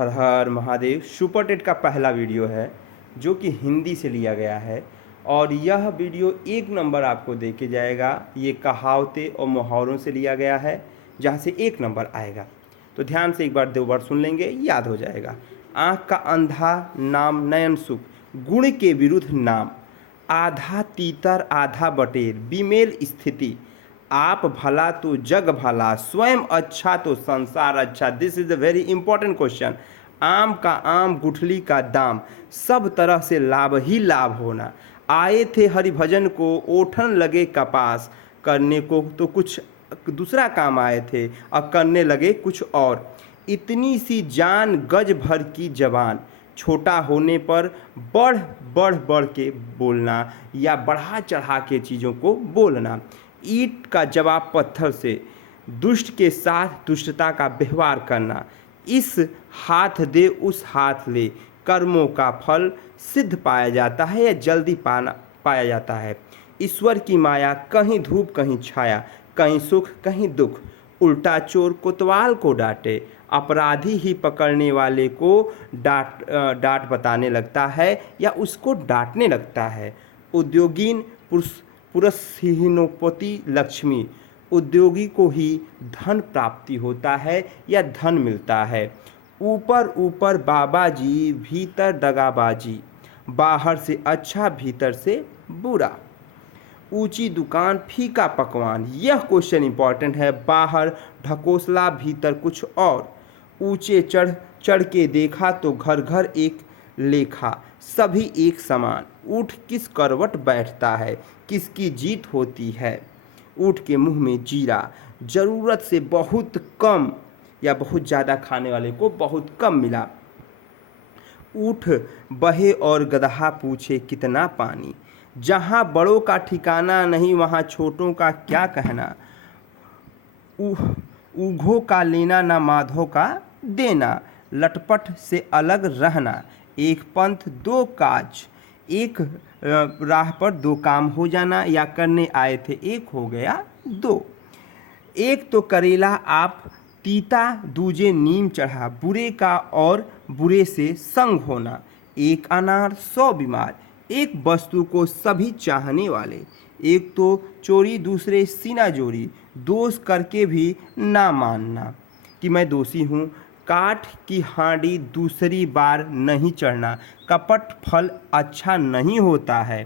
हर हर Mahadev. Super TET का पहला video है जो कि हिंदी से लिया गया है और यह वीडियो 1 नंबर आपको दे के जाएगा। ये कहावतें और मुहावरों से लिया गया है जहाँ से 1 नंबर आएगा। तो ध्यान से एक बार 2 बार सुन लेंगे, याद हो जाएगा। आँख का अंधा नाम नयन सुख, गुण के विरुद्ध नाम, आधा तीतर आधा बटेर, बिमेल स्थिति, आप भला तो जग भला, स्वयं अच्छा तो संसार अच्छा। This is the very important question. आम का आम गुठली का दाम, सब तरह से लाभ ही लाभ होना। आए थे हरिभजन को, ओठन लगे कपास, करने को तो कुछ दूसरा काम आए थे और करने लगे कुछ और। इतनी सी जान गज भर की जबान, छोटा होने पर बढ़ बढ़ बढ़ के बोलना या बढ़ा चढ़ा के चीज़ों को बोलना। ईंट का जवाब पत्थर से, दुष्ट के साथ दुष्टता का व्यवहार करना। इस हाथ दे उस हाथ ले, कर्मों का फल सिद्ध पाया जाता है या जल्दी पाया जाता है। ईश्वर की माया, कहीं धूप कहीं छाया, कहीं सुख कहीं दुख। उल्टा चोर कोतवाल को डांटे, अपराधी ही पकड़ने वाले को डांट बताने लगता है या उसको डांटने लगता है। उद्योगीन पुरस्हीनोपति लक्ष्मी, उद्योगी को ही धन प्राप्ति होता है या धन मिलता है। ऊपर ऊपर बाबा जी, भीतर दगाबाजी, बाहर से अच्छा भीतर से बुरा। ऊंची दुकान फीका पकवान, यह क्वेश्चन इंपॉर्टेंट है। बाहर ढकोसला भीतर कुछ और। ऊंचे चढ़ चढ़ के देखा तो घर घर एक लेखा, सभी एक समान। ऊँट किस करवट बैठता है, किसकी जीत होती है। ऊँट के मुंह में जीरा, ज़रूरत से बहुत कम या बहुत ज़्यादा खाने वाले को बहुत कम मिला। ऊँट बहे और गदहा पूछे कितना पानी, जहाँ बड़ों का ठिकाना नहीं वहाँ छोटों का क्या कहना। ऊघों का लेना ना माधो का देना, लटपट से अलग रहना। एक पंथ दो काज, एक राह पर दो काम हो जाना, या करने आए थे एक हो गया दो। एक तो करेला आप तीता, दूजे नीम चढ़ा, बुरे का और बुरे से संग होना। एक अनार 100 बीमार, एक वस्तु को सभी चाहने वाले। एक तो चोरी दूसरे सीना जोरी, दोष करके भी ना मानना कि मैं दोषी हूँ। काठ की हांडी दूसरी बार नहीं चढ़ना, कपट फल अच्छा नहीं होता है।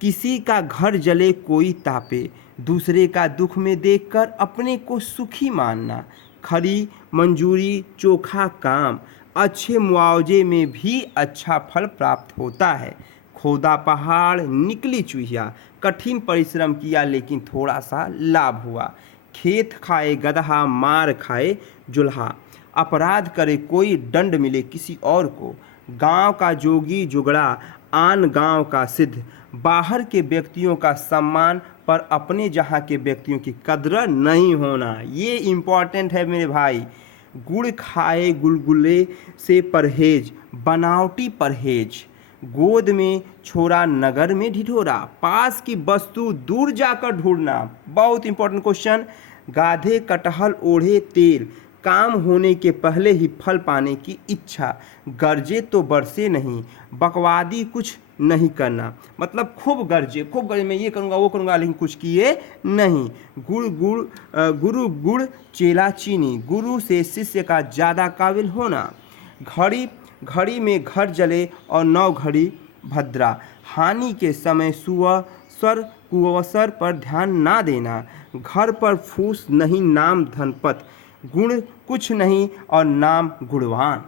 किसी का घर जले कोई तापे, दूसरे का दुख में देखकर अपने को सुखी मानना। खरी मंजूरी चोखा काम, अच्छे मुआवजे में भी अच्छा फल प्राप्त होता है। खोदा पहाड़ निकली चूहिया, कठिन परिश्रम किया लेकिन थोड़ा सा लाभ हुआ। खेत खाए गदहा, मार खाए जुल्हा, अपराध करे कोई दंड मिले किसी और को। गांव का जोगी जुगड़ा, आन गांव का सिद्ध, बाहर के व्यक्तियों का सम्मान पर अपने जहां के व्यक्तियों की कद्र नहीं होना। ये इम्पॉर्टेंट है मेरे भाई। गुड़ खाए गुलगुले से परहेज, बनावटी परहेज। गोद में छोरा नगर में ढिढोरा, पास की वस्तु दूर जाकर ढूंढना। बहुत इंपॉर्टेंट क्वेश्चन। गाधे कटहल ओढ़े तेल, काम होने के पहले ही फल पाने की इच्छा। गरजे तो बरसे नहीं, बकवादी कुछ नहीं करना। मतलब खूब गरजे मैं ये करूँगा वो करूँगा लेकिन कुछ किए नहीं। गुरु गुड़ चेला चीनी, गुरु से शिष्य का ज़्यादा काबिल होना। घड़ी में घर जले और 9 घड़ी भद्रा, हानि के समय कुअवसर पर ध्यान ना देना। घर पर फूस नहीं नाम धनपत, गुण कुछ नहीं और नाम गुणवान।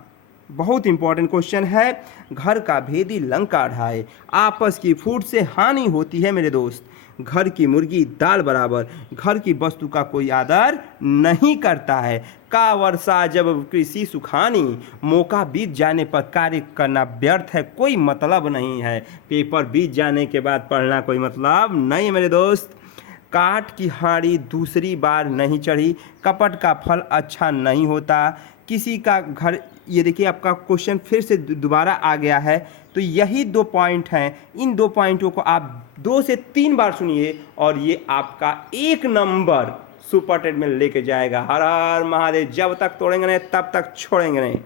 बहुत इंपॉर्टेंट क्वेश्चन है। घर का भेदी लंका ढाए, आपस की फूट से हानि होती है मेरे दोस्त। घर की मुर्गी दाल बराबर, घर की वस्तु का कोई आदर नहीं करता है। का वर्षा जब कृषि सुखानी, मौका बीत जाने पर कार्य करना व्यर्थ है, कोई मतलब नहीं है। पेपर बीत जाने के बाद पढ़ना कोई मतलब नहीं मेरे दोस्त। काठ की हांडी दूसरी बार नहीं चढ़ी, कपट का फल अच्छा नहीं होता। किसी का घर, ये देखिए आपका क्वेश्चन फिर से दोबारा आ गया है। तो यही 2 पॉइंट हैं। इन 2 पॉइंटों को आप 2 से 3 बार सुनिए और ये आपका 1 नंबर सुपर टेट में लेके जाएगा। हर हर महादेव। जब तक तोड़ेंगे नहीं तब तक छोड़ेंगे नहीं।